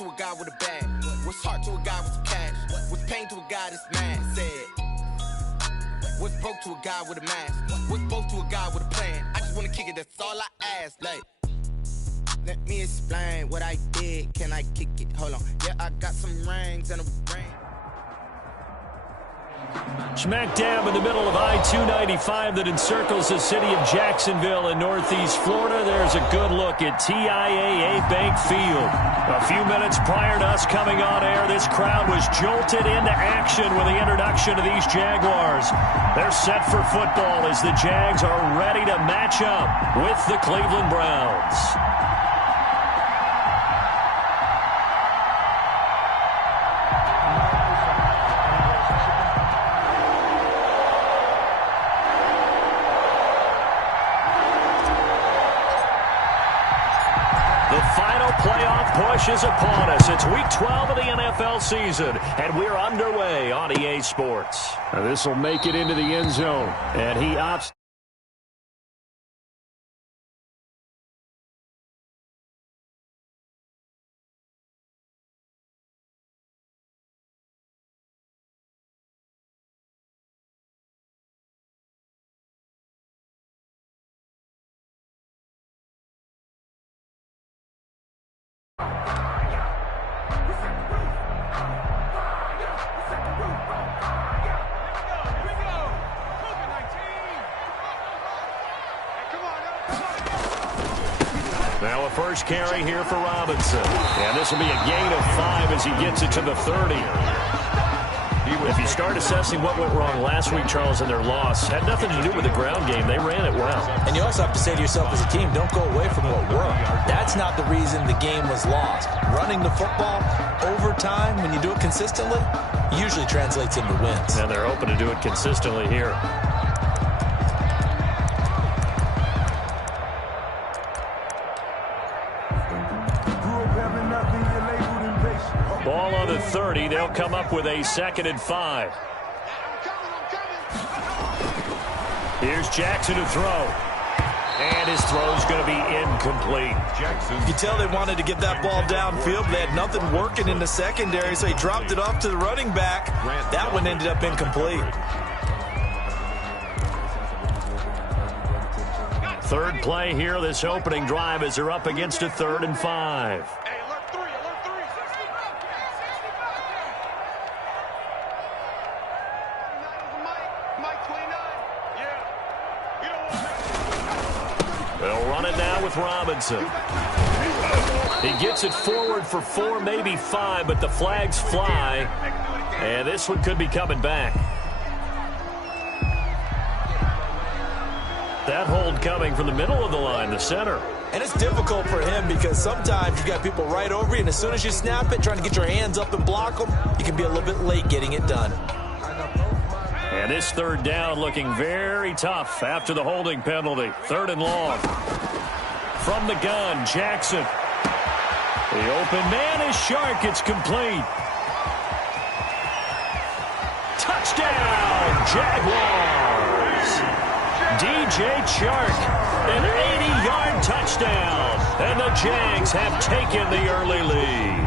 to a guy with a bag? What's heart to a guy with some cash? What's pain to a guy that's mad? Said, what's broke to a guy with a mask? What's both to a guy with a plan? I just wanna kick it, that's all I ask. Like, let me explain what I did. Can I kick it? Hold on. Yeah, I got some rings and a ring. Smack dab in the middle of I-295 that encircles the city of Jacksonville in northeast Florida. There's a good look at TIAA Bank Field. A few minutes prior to us coming on air, this crowd was jolted into action with the introduction of these Jaguars. They're set for football as the Jags are ready to match up with the Cleveland Browns. Playoff push is upon us. It's week 12 of the NFL season, and we're underway on EA Sports. This will make it into the end zone, and he opts. Now a first carry here for Robinson. And this will be a gain of 5 as he gets it to the 30. If you start assessing what went wrong last week, Charles, in their loss, had nothing to do with the ground game. They ran it well. And you also have to say to yourself as a team, don't go away from what worked. That's not the reason the game was lost. Running the football over time, when you do it consistently, usually translates into wins. And they're hoping to do it consistently here. Ball on the 30. They'll come up with a 2nd and 5. Here's Jackson to throw. And his throw's going to be incomplete. You can tell they wanted to get that ball downfield. They had nothing working in the secondary, so he dropped it off to the running back. That one ended up incomplete. Third play here, this opening drive, as they're up against a 3rd and 5. They'll run it now with Robinson. He gets it forward for 4, maybe 5, but the flags fly. And this one could be coming back. That hold coming from the middle of the line, the center. And it's difficult for him because sometimes you got people right over you, and as soon as you snap it, trying to get your hands up and block them, you can be a little bit late getting it done. And this 3rd down looking very tough after the holding penalty. 3rd and long. From the gun, Jackson. The open man is Shark. It's complete. Touchdown, Jaguars. DJ Chark, an 80-yard touchdown. And the Jags have taken the early lead.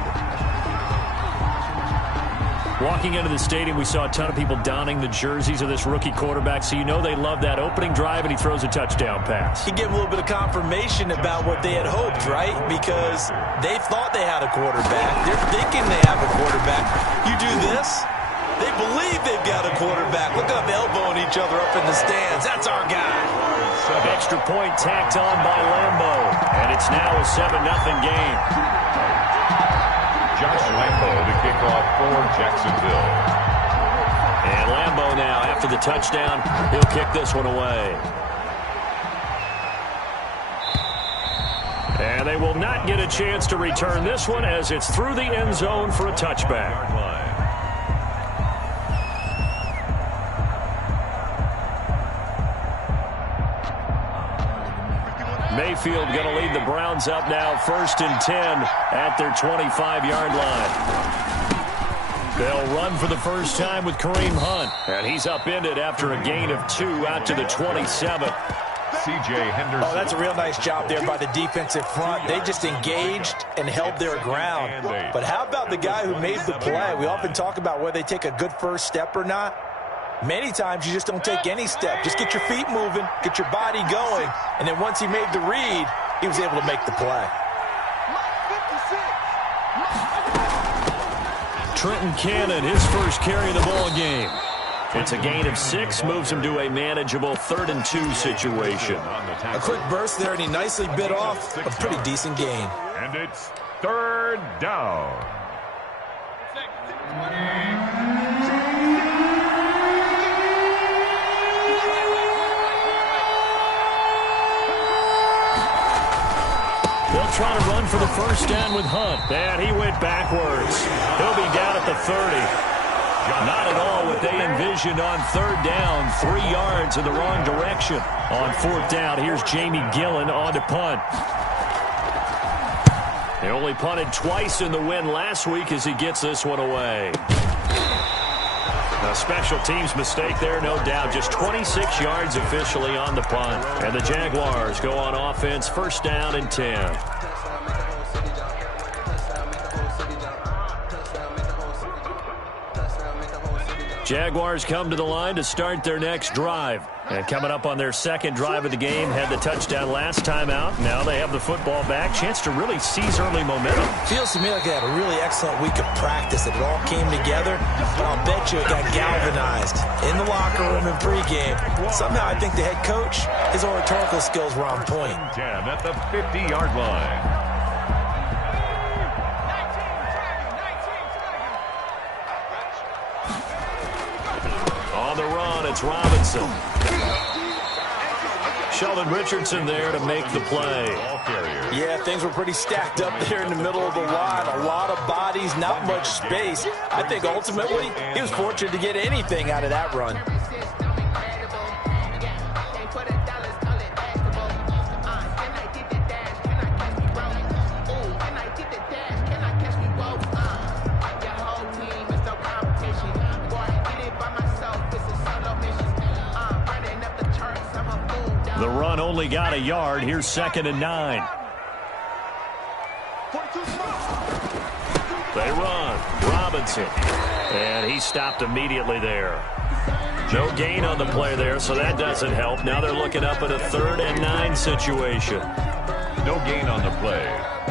Walking into the stadium, we saw a ton of people donning the jerseys of this rookie quarterback, so you know they love that opening drive, and he throws a touchdown pass. He gave a little bit of confirmation about what they had hoped, right? Because they thought they had a quarterback. They're thinking they have a quarterback. You do this, they believe they've got a quarterback. Look at them elbowing each other up in the stands. That's our guy. Extra point tacked on by Lambo, and it's now a 7-0 game. Josh Lambo to kick off for Jacksonville. And Lambo now, after the touchdown, he'll kick this one away. And they will not get a chance to return this one as it's through the end zone for a touchback. Mayfield going to lead the Browns up now, 1st and 10 at their 25-yard line. They'll run for the first time with Kareem Hunt, and he's upended after a gain of 2 out to the 27. C.J. Henderson. Oh, that's a real nice job there by the defensive front. They just engaged and held their ground. But how about the guy who made the play? We often talk about whether they take a good first step or not. Many times you just don't take any step. Just get your feet moving, get your body going, and then once he made the read, he was able to make the play. Trenton Cannon, his first carry of the ball game. It's a gain of 6, moves him to a manageable 3rd and 2 situation. A quick burst there, and he nicely bit off a pretty decent gain. And it's 3rd down. They'll try to run for the first down with Hunt. And he went backwards. He'll be down at the 30. Not at all what they envisioned on 3rd down. 3 yards in the wrong direction. On 4th down, here's Jamie Gillen on to punt. They only punted twice in the win last week as he gets this one away. A special teams mistake there, no doubt. Just 26 yards officially on the punt. And the Jaguars go on offense, 1st down and 10. Jaguars come to the line to start their next drive. And coming up on their 2nd drive of the game, had the touchdown last time out. Now they have the football back. Chance to really seize early momentum. Feels to me like they had a really excellent week of practice. It all came together. But I'll bet you it got galvanized in the locker room in pregame. Somehow I think the head coach, his oratorical skills were on point. 10 at the 50-yard line. On the run, it's Robinson. Sheldon Richardson there to make the play. Yeah, things were pretty stacked up there in the middle of the line. A lot of bodies, not much space. I think ultimately he was fortunate to get anything out of that run. The run only got a yard. Here's 2nd and 9. They run. Robinson. And he stopped immediately there. No gain on the play there, so that doesn't help. Now they're looking up at a 3rd and 9 situation. No gain on the play.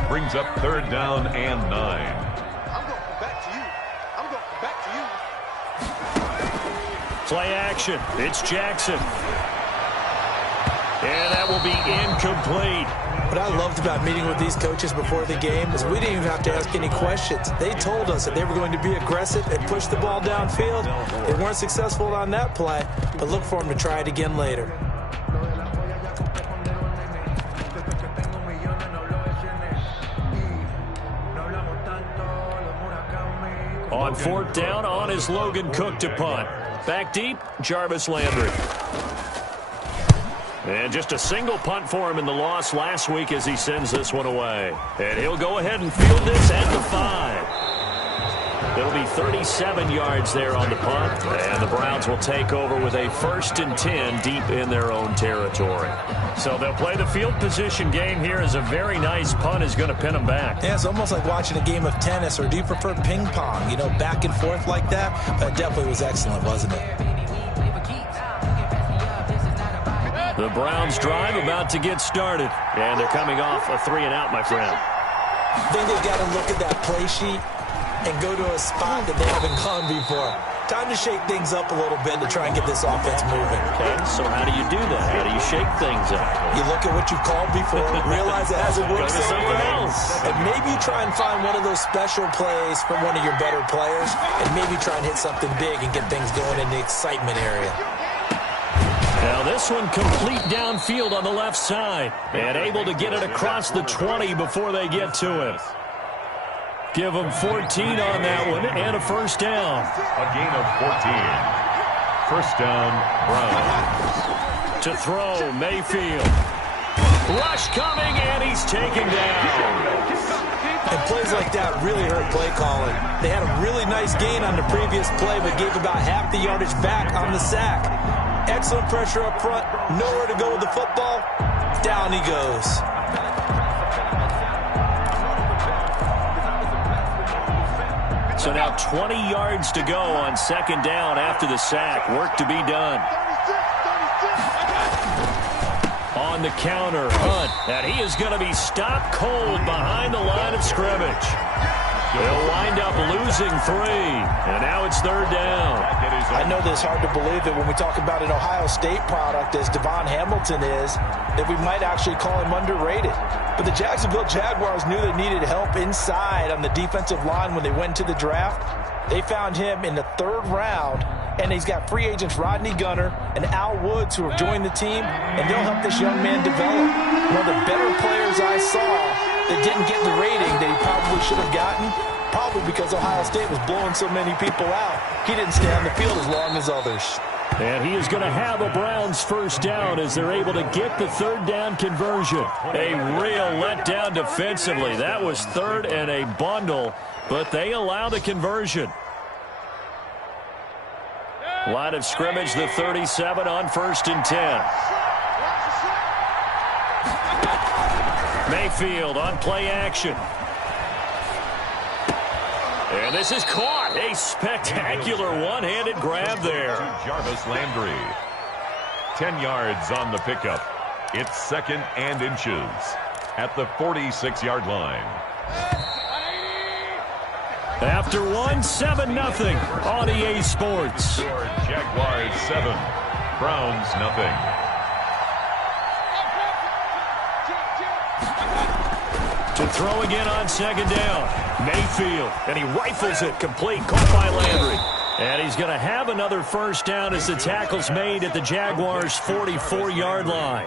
Brings up 3rd down and 9. I'm going back to you. I'm going back to you. Play action. It's Jackson. And that will be incomplete. What I loved about meeting with these coaches before the game is we didn't even have to ask any questions. They told us that they were going to be aggressive and push the ball downfield. They weren't successful on that play, but look for them to try it again later. On 4th down, on is Logan Cook to punt. Back deep, Jarvis Landry. And just a single punt for him in the loss last week as he sends this one away. And he'll go ahead and field this at the 5. It'll be 37 yards there on the punt. And the Browns will take over with a 1st and 10 deep in their own territory. So they'll play the field position game here as a very nice punt is going to pin them back. Yeah, it's almost like watching a game of tennis, or do you prefer ping pong? You know, back and forth like that? That definitely was excellent, wasn't it? The Browns drive about to get started. And they're coming off a 3-and-out, my friend. I think they've got to look at that play sheet and go to a spot that they haven't gone before. Time to shake things up a little bit to try and get this offense moving. Okay, so how do you do that? How do you shake things up? You look at what you've called before, realize it hasn't worked Go to something else. and maybe try and find one of those special plays from one of your better players, and maybe try and hit something big and get things going in the excitement area. Now this one complete downfield on the left side. And able to get it across the 20 before they get to it. Give them 14 on that one and a 1st down. A gain of 14. 1st down, Browns. To throw, Mayfield. Rush coming, and he's taken down. And plays like that really hurt play calling. They had a really nice gain on the previous play, but gave about half the yardage back on the sack. Excellent pressure up front. Nowhere to go with the football. Down he goes. So now 20 yards to go on second down after the sack. Work to be done. On the counter, Hunt. And he is going to be stopped cold behind the line of scrimmage. They'll wind up losing 3. And now it's third down. I know this is hard to believe that when we talk about an Ohio State product as Devon Hamilton is, that we might actually call him underrated. But the Jacksonville Jaguars knew they needed help inside on the defensive line when they went to the draft. They found him in the 3rd round, and he's got free agents Rodney Gunner and Al Woods who have joined the team, and they'll help this young man develop. One of the better players I saw that didn't get the rating that he probably should have gotten, probably because Ohio State was blowing so many people out. He didn't stay on the field as long as others. And he is going to have a Browns first down as they're able to get the third down conversion. A real letdown defensively. That was 3rd and a bundle, but they allow the conversion. Line of scrimmage, the 37 on 1st and 10. Mayfield on play action. And this is caught. A spectacular one-handed grab there. Jarvis Landry. 10 yards on the pickup. It's 2nd and inches at the 46-yard line. After 7-0 on EA Sports. Jaguars 7, Browns nothing. To throw again on second down. Mayfield, and he rifles it complete, caught by Landry. And he's going to have another first down as the tackle's made at the Jaguars' 44-yard line.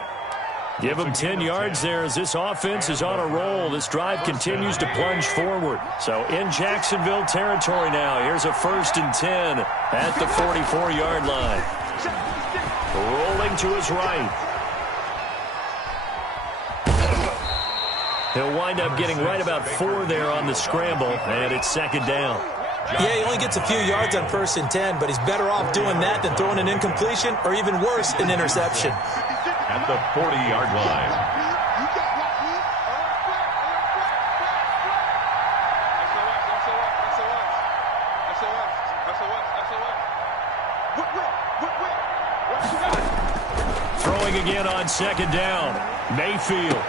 Give him 10 yards there as this offense is on a roll. This drive continues to plunge forward. So in Jacksonville territory now. Here's a 1st and 10 at the 44-yard line. Rolling to his right. He'll wind up getting right about 4 there on the scramble, and it's 2nd down. Yeah, he only gets a few yards on 1st and 10, but he's better off doing that than throwing an incompletion or even worse, an interception. At the 40-yard line. Throwing again on second down. Mayfield.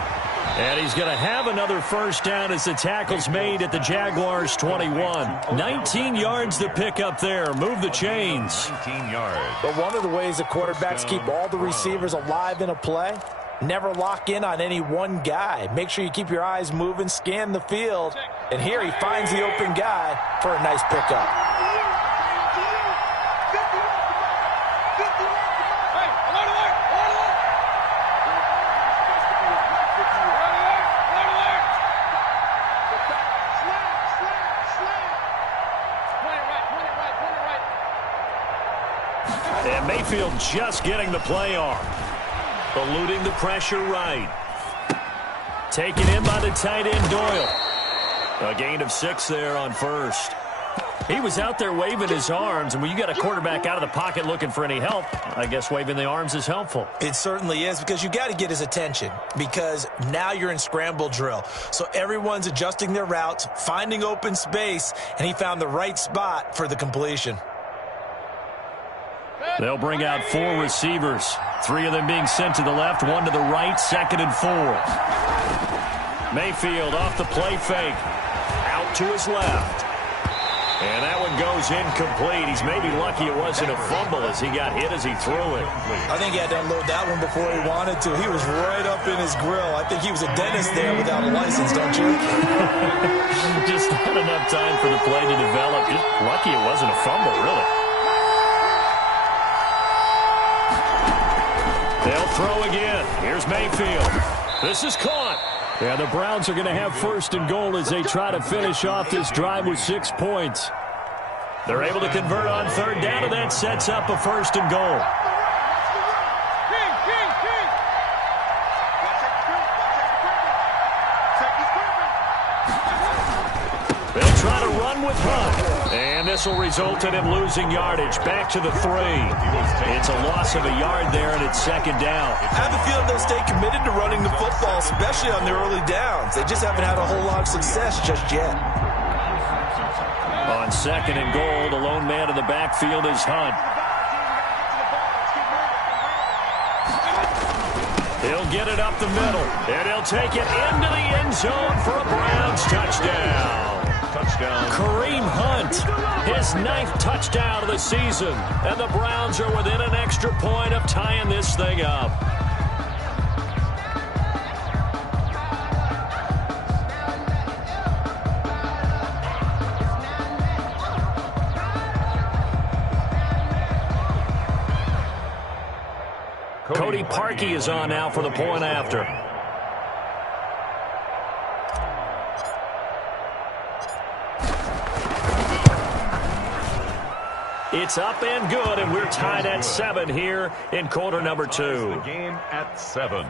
And he's going to have another first down as the tackle's made at the Jaguars' 21. 19 yards to pick up there. Move the chains. 19 yards. But one of the ways the quarterbacks keep all the receivers alive in a play, never lock in on any one guy. Make sure you keep your eyes moving, scan the field. And here he finds the open guy for a nice pickup. And Mayfield just getting the play off. Eluding the pressure right. Taken in by the tight end Doyle. A gain of 6 there on first. He was out there waving his arms, and when you got a quarterback out of the pocket looking for any help, I guess waving the arms is helpful. It certainly is, because you got to get his attention, because now you're in scramble drill. So everyone's adjusting their routes, finding open space, and he found the right spot for the completion. They'll bring out 4 receivers. 3 of them being sent to the left, 1 to the right, 2nd and 4. Mayfield off the play fake. Out to his left. And that one goes incomplete. He's maybe lucky it wasn't a fumble as he got hit as he threw it. I think he had to unload that one before he wanted to. He was right up in his grill. I think he was a dentist there without a license, don't you? Just not enough time for the play to develop. Just lucky it wasn't a fumble, really. They'll throw again. Here's Mayfield. This is caught. And the Browns are going to have 1st and goal as they try to finish off this drive with 6 points. They're able to convert on 3rd down, and that sets up a 1st and goal. They'll try on a run with Hunt. And this will result in him losing yardage. Back to the 3. It's a loss of a yard there, and it's second down. I have a feeling they'll stay committed to running the football, especially on their early downs. They just haven't had a whole lot of success just yet. On second and goal, the lone man in the backfield is Hunt. He'll get it up the middle, and he'll take it into the end zone for a Browns touchdown. Kareem Hunt, his 9th touchdown of the season, and the Browns are within an extra point of tying this thing up. Cody Parkey is on now for the point after. It's up and good, and we're tied at 7 here in quarter number 2. The game at 7.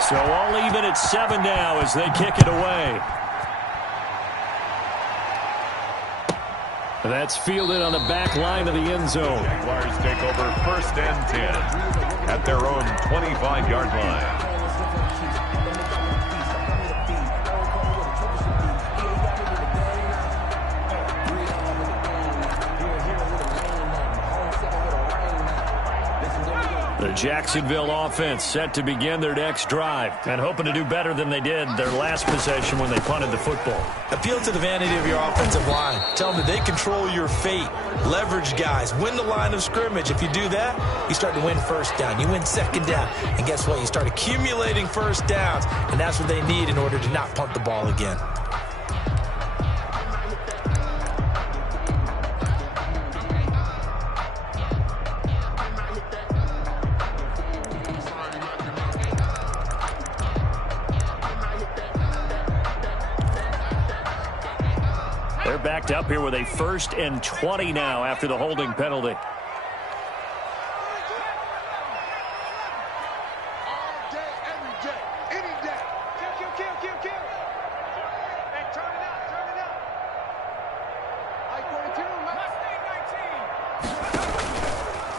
So all even at 7 now as they kick it away. That's fielded on the back line of the end zone. Jaguars take over 1st and 10 at their own 25-yard line. The Jacksonville offense set to begin their next drive and hoping to do better than they did their last possession when they punted the football. Appeal to the vanity of your offensive line. Tell them that they control your fate. Leverage guys. Win the line of scrimmage. If you do that, you start to win first down. You win second down. And guess what? You start accumulating first downs. And that's what they need in order to not punt the ball again. They're backed up here with a 1st and 20 now after the holding penalty.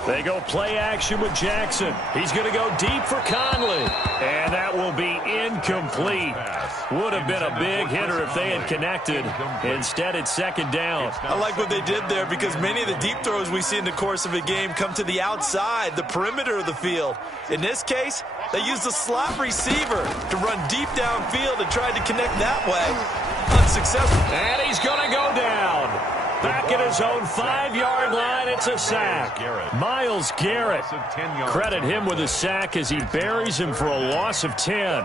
They go play action with Jackson. He's going to go deep for Conley. And that will be incomplete. Would have been a big hitter if they had connected. Instead, it's second down. I like what they did there because many of the deep throws we see in the course of a game come to the outside, the perimeter of the field. In this case, they used the slot receiver to run deep downfield and tried to connect that way. Unsuccessful. And he's going to go down. Back at his own 5-yard line, it's a sack. Myles Garrett. Credit him with a sack as he buries him for a loss of 10.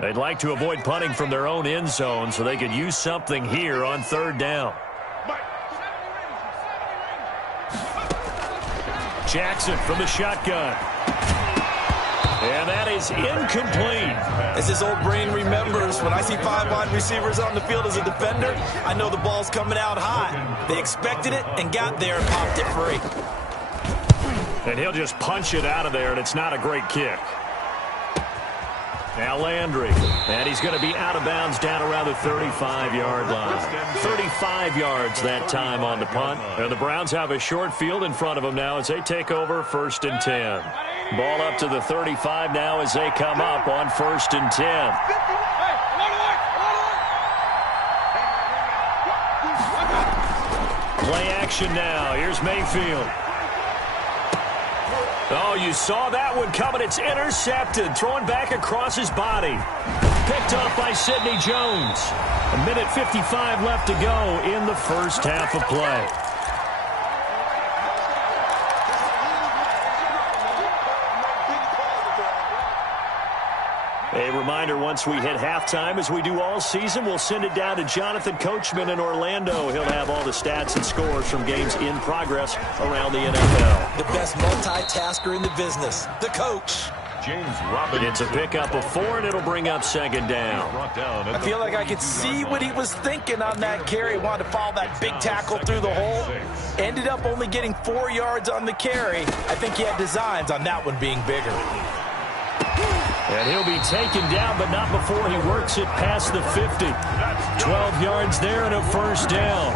They'd like to avoid punting from their own end zone so they could use something here on 3rd down. Jackson from the shotgun. And that is incomplete. As his old brain remembers, when I see 5 wide receivers on the field as a defender, I know the ball's coming out hot. They expected it and got there and popped it free. And he'll just punch it out of there, and it's not a great kick. Now Landry. And he's going to be out of bounds down around the 35-yard line. 35 yards that time on the punt. And the Browns have a short field in front of them now as they take over 1st and 10. Ball up to the 35 now as they come up on 1st and 10. Play action now. Here's Mayfield. Oh, you saw that one coming. It's intercepted. Thrown back across his body. Picked up by Sidney Jones. 1:55 left to go in the first half of play. A reminder, once we hit halftime, as we do all season, we'll send it down to Jonathan Coachman in Orlando. He'll have all the stats and scores from games in progress around the NFL. The best multitasker in the business, the coach. James Robinson. It's a pickup of 4, and it'll bring up second down. I feel like I could see what he was thinking on that carry. Wanted to follow that big tackle through the hole. Ended up only getting 4 yards on the carry. I think he had designs on that one being bigger. And he'll be taken down, but not before he works it past the 50. 12 yards there and a first down.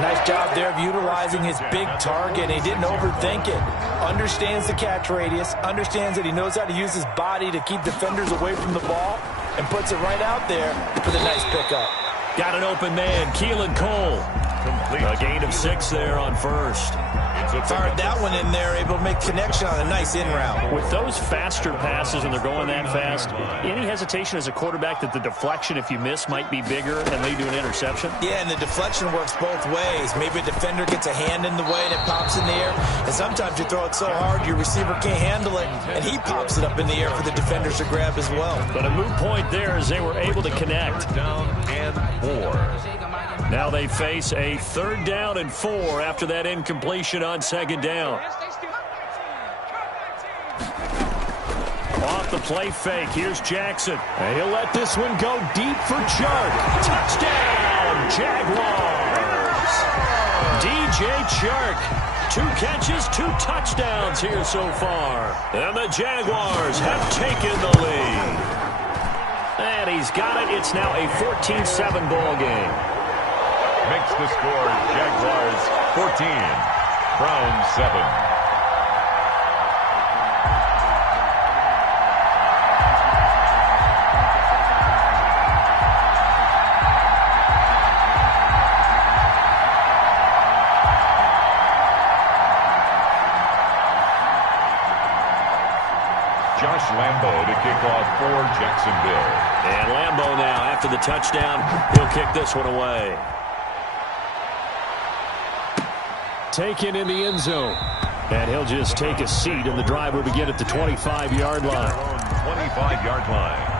Nice job there of utilizing his big target. He didn't overthink it. Understands the catch radius. Understands that he knows how to use his body to keep defenders away from the ball. And puts it right out there for the nice pickup. Got an open man, Keelan Cole. A gain of 6 there on first. Fired that one in there, able to make connection on a nice in route. With those faster passes and they're going that fast, any hesitation as a quarterback that the deflection, if you miss, might be bigger and lead to an interception? Yeah, and the deflection works both ways. Maybe a defender gets a hand in the way and it pops in the air. And sometimes you throw it so hard your receiver can't handle it, and he pops it up in the air for the defenders to grab as well. But a moot point there as they were able to connect. Down and 4. Now they face a 3rd down and 4 after that incompletion on second down. Off the play fake, here's Jackson. And he'll let this one go deep for Chark. Touchdown, Jaguars! DJ Chark. 2 catches, 2 touchdowns here so far. And the Jaguars have taken the lead. And he's got it. It's now a 14-7 ball game. Makes the score Jaguars 14, Browns 7. Josh Lambo to kick off for Jacksonville. And Lambo now, after the touchdown, he'll kick this one away. Taken in the end zone. And he'll just take a seat, and the drive will begin at the 25-yard line. 25-yard line.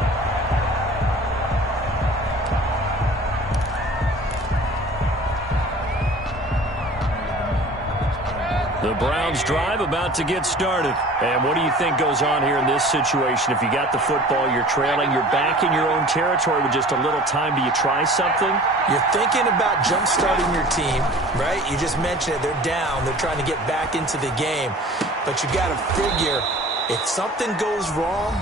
The Browns drive about to get started. And what do you think goes on here in this situation? If you got the football, you're trailing, you're back in your own territory with just a little time. Do you try something? You're thinking about jump-starting your team, right? You just mentioned it. They're down. They're trying to get back into the game. But you got to figure, if something goes wrong,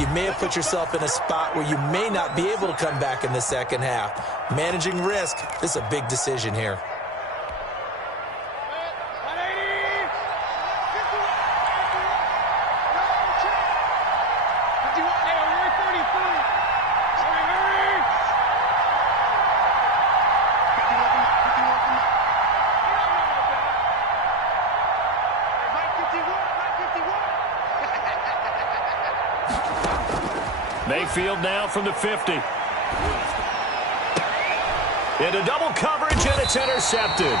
you may have put yourself in a spot where you may not be able to come back in the second half. Managing risk, this is a big decision here. Mayfield now from the 50. Into double coverage, and it's intercepted.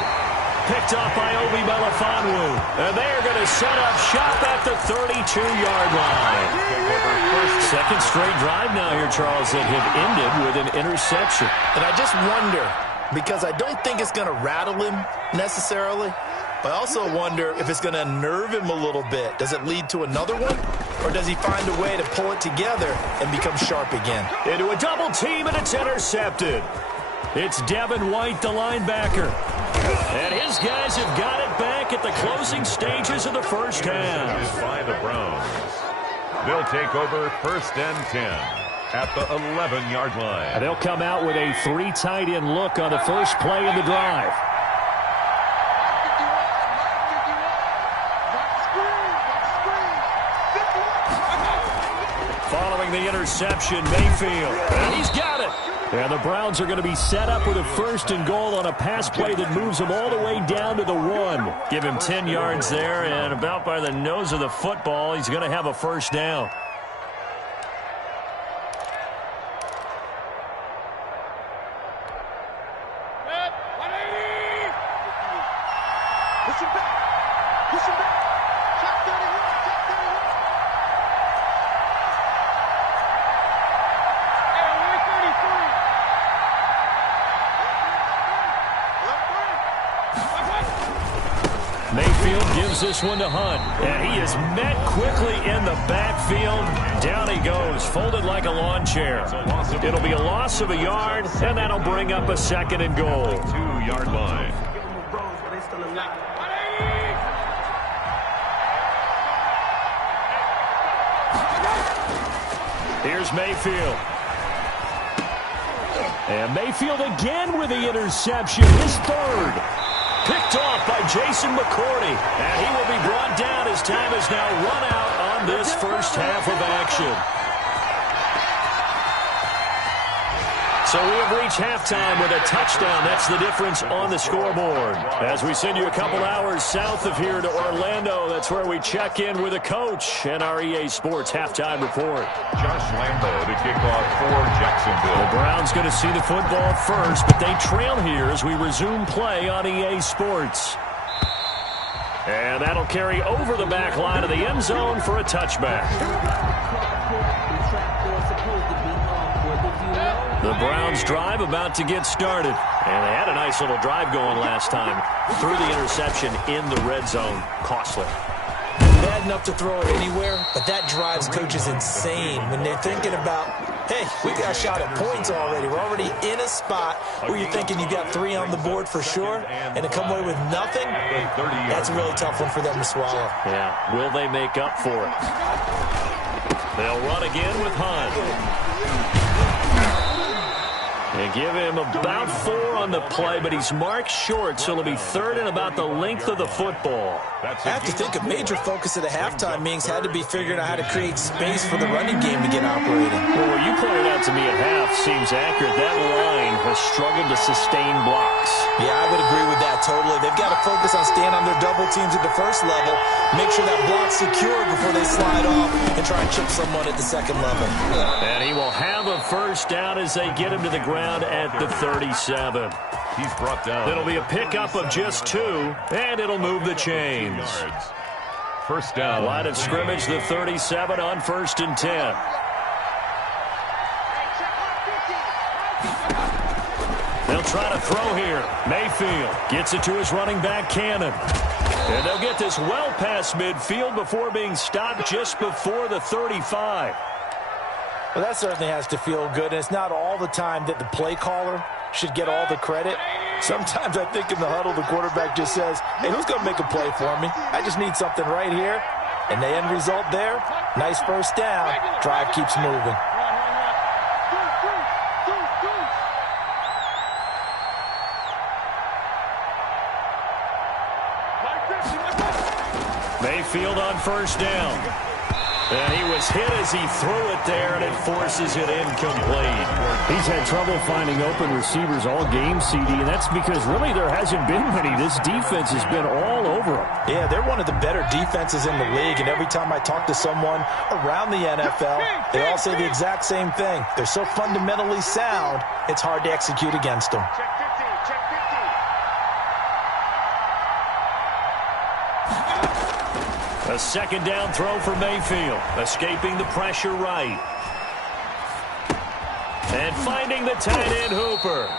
Picked off by Obi Melifonwu. And they are going to set up shop at the 32-yard line. Second straight drive now here, Charles, that have ended with an interception. And I just wonder, because I don't think it's going to rattle him necessarily, but I also wonder if it's going to unnerve him a little bit. Does it lead to another one? Or does he find a way to pull it together and become sharp again? Into a double team, and it's intercepted. It's Devin White, the linebacker. And his guys have got it back at the closing stages of the first half. By the Browns. They'll take over 1st and 10 at the 11-yard line. And they'll come out with a 3 tight end look on the first play of the drive. Following the interception, Mayfield. And he's got it. And the Browns are going to be set up with a 1st and goal on a pass play that moves them all the way down to the 1. Give him 10 yards there, and about by the nose of the football, he's going to have a first down. Mayfield gives this one to Hunt. And he is met quickly in the backfield. Down he goes, folded like a lawn chair. It'll be a loss of a yard, and that'll bring up a 2nd and goal. 2-yard line. Here's Mayfield. And Mayfield again with the interception, his 3rd. Picked off by Jason McCourty. And he will be brought down as time is now run out on this first half of action. So we have reached halftime with a touchdown. That's the difference on the scoreboard. As we send you a couple hours south of here to Orlando, that's where we check in with a coach and our EA Sports halftime report. Josh Lambo to kick off for Jacksonville. The Browns going to see the football first, but they trail here as we resume play on EA Sports. And that'll carry over the back line of the end zone for a touchback. The Browns drive about to get started. And they had a nice little drive going last time. Threw the interception in the red zone. Costly. Bad enough to throw it anywhere, but that drives coaches insane when they're thinking about, hey, we got a shot at points already. We're already in a spot where you're thinking you got 3 on the board for sure, and to come away with nothing, that's a really tough one for them to swallow. Yeah, will they make up for it? They'll run again with Hunt. They give him about 4 on the play, but he's marked short, so it'll be 3rd and about the length of the football. I have to think a major focus of the halftime meetings had to be figuring out how to create space for the running game to get operating. Well, what you pointed out to me at half seems accurate. That line has struggled to sustain blocks. Yeah, I would agree with that totally. They've got to focus on staying on their double teams at the first level, make sure that block's secure before they slide off and try and chip someone at the second level. And he will have a first down as they get him to the ground at the 37. He's brought down. It'll be a pickup of just 2, and it'll move the chains. First down. Line of scrimmage, the 37 on 1st and 10. They'll try to throw here. Mayfield gets it to his running back, Cannon. And they'll get this well past midfield before being stopped just before the 35. Well, that certainly has to feel good, and it's not all the time that the play caller should get all the credit. Sometimes I think in the huddle, the quarterback just says, hey, who's going to make a play for me? I just need something right here. And the end result there, nice first down. Drive keeps moving. Mayfield on first down. And he was hit as he threw it there, and it forces it incomplete. He's had trouble finding open receivers all game, CD, and that's because really there hasn't been many. This defense has been all over them. Yeah, they're one of the better defenses in the league, and every time I talk to someone around the NFL, they all say the exact same thing. They're so fundamentally sound, it's hard to execute against them. A 2nd down throw for Mayfield, escaping the pressure right. And finding the tight end Hooper.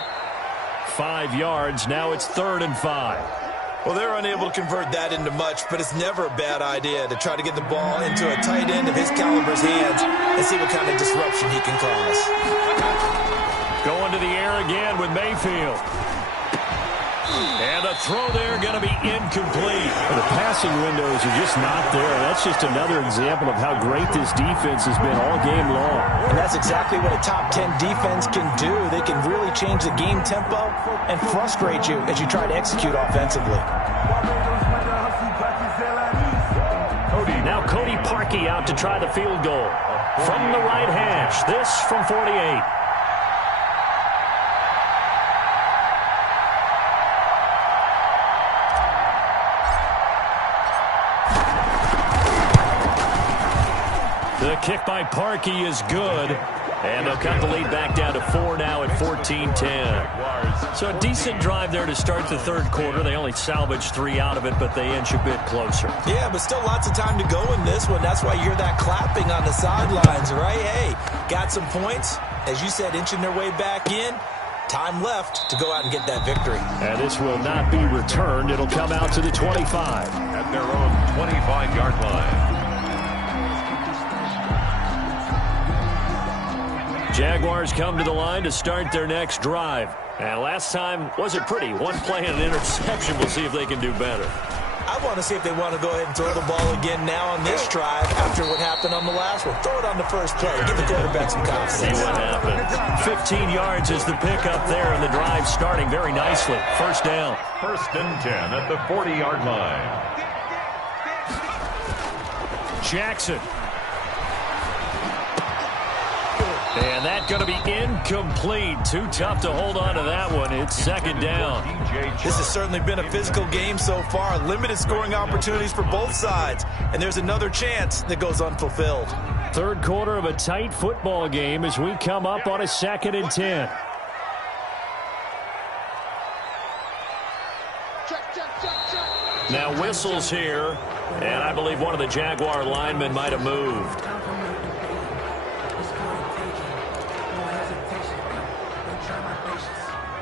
5 yards, now it's 3rd and 5. Well, they're unable to convert that into much, but it's never a bad idea to try to get the ball into a tight end of his caliber's hands and see what kind of disruption he can cause. Going to the air again with Mayfield. And a throw there going to be incomplete. The passing windows are just not there. That's just another example of how great this defense has been all game long. And that's exactly what a top 10 defense can do. They can really change the game tempo and frustrate you as you try to execute offensively. Now Cody Parkey out to try the field goal. From the right hash, this from 48. The kick by Parkey is good. And they'll cut the lead back down to 4 now at 14-10. So a decent drive there to start the 3rd quarter. They only salvaged 3 out of it, but they inch a bit closer. Yeah, but still lots of time to go in this one. That's why you hear that clapping on the sidelines, right? Hey, got some points. As you said, inching their way back in. time left to go out and get that victory. And this will not be returned. It'll come out to the 25. At their own 25-yard line. Jaguars come to the line to start their next drive. And last time wasn't pretty. One play and an interception. We'll see if they can do better. I want to see if they want to go ahead and throw the ball again now on this drive after what happened on the last one. Throw it on the first play. Give the quarterback some confidence. See what happens. 15 yards is the pickup there, and the drive starting very nicely. First down. First and 10 at the 40-yard line. Jackson. And that's going to be incomplete. Too tough to hold on to that one. It's second down. This has certainly been a physical game so far. Limited scoring opportunities for both sides. And there's another chance that goes unfulfilled. Third quarter of a tight football game as we come up on a 2nd and 10. Now whistles here. And I believe one of the Jaguar linemen might have moved.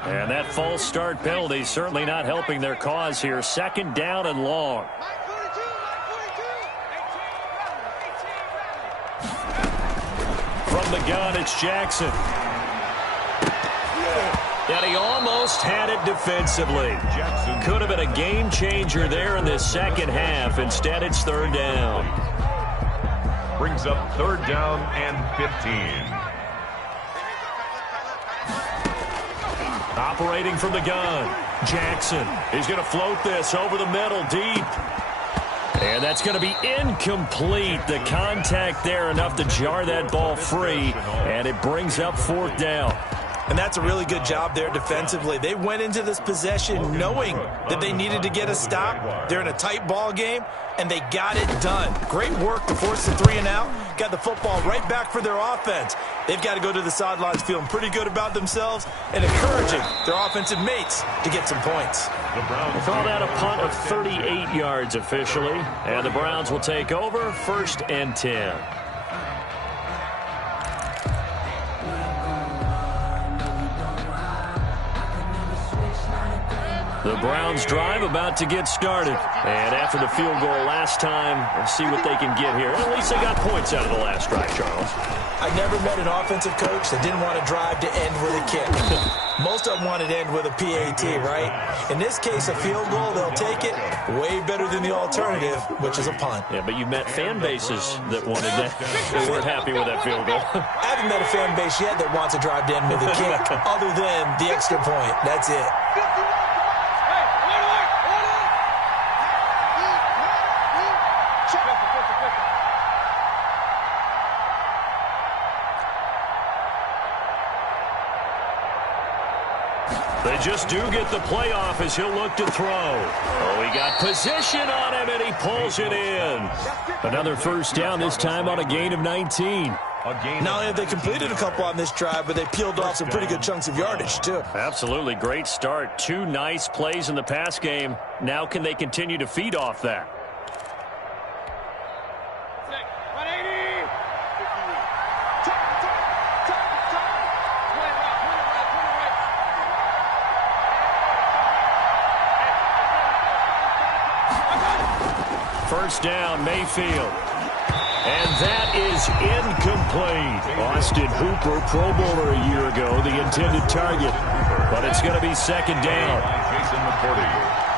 And that false start penalty certainly not helping their cause here. Second down and long. From the gun, it's Jackson. And he almost had it defensively. Could have been a game changer there in this second half. Instead, it's third down. Brings up third down and 15. Operating from the gun, Jackson. He's going to float this over the middle, deep. And that's going to be incomplete. The contact there enough to jar that ball free, and it brings up fourth down. And that's a really good job there defensively. They went into this possession knowing that they needed to get a stop. They're in a tight ball game, and they got it done. Great work to force the 3 and out. Got the football right back for their offense. They've got to go to the sidelines feeling pretty good about themselves and encouraging their offensive mates to get some points. We'll call that a punt of 38 yards officially. And the Browns will take over, 1st and 10. The Browns drive about to get started. And after the field goal last time, let's see what they can get here. At least they got points out of the last drive, Charles. I never met an offensive coach that didn't want to drive to end with a kick. Most of them wanted to end with a PAT, right? In this case, a field goal, they'll take it. Way better than the alternative, which is a punt. Yeah, but you met fan bases that wanted that. They weren't happy with that field goal. I haven't met a fan base yet that wants to drive to end with a kick other than the extra point. That's it. They just do get the playoff as he'll look to throw. Oh, he got position on him, and he pulls it in. Another first down, this time on a gain of 19. Not only have they completed a couple on this drive, but they peeled off some pretty good chunks of yardage, too. Absolutely. Great start. 2 nice plays in the pass game. Now can they continue to feed off that? First down, Mayfield. And that is incomplete. Austin Hooper, Pro Bowler a year ago, the intended target. But it's going to be second down. Jason McCourty.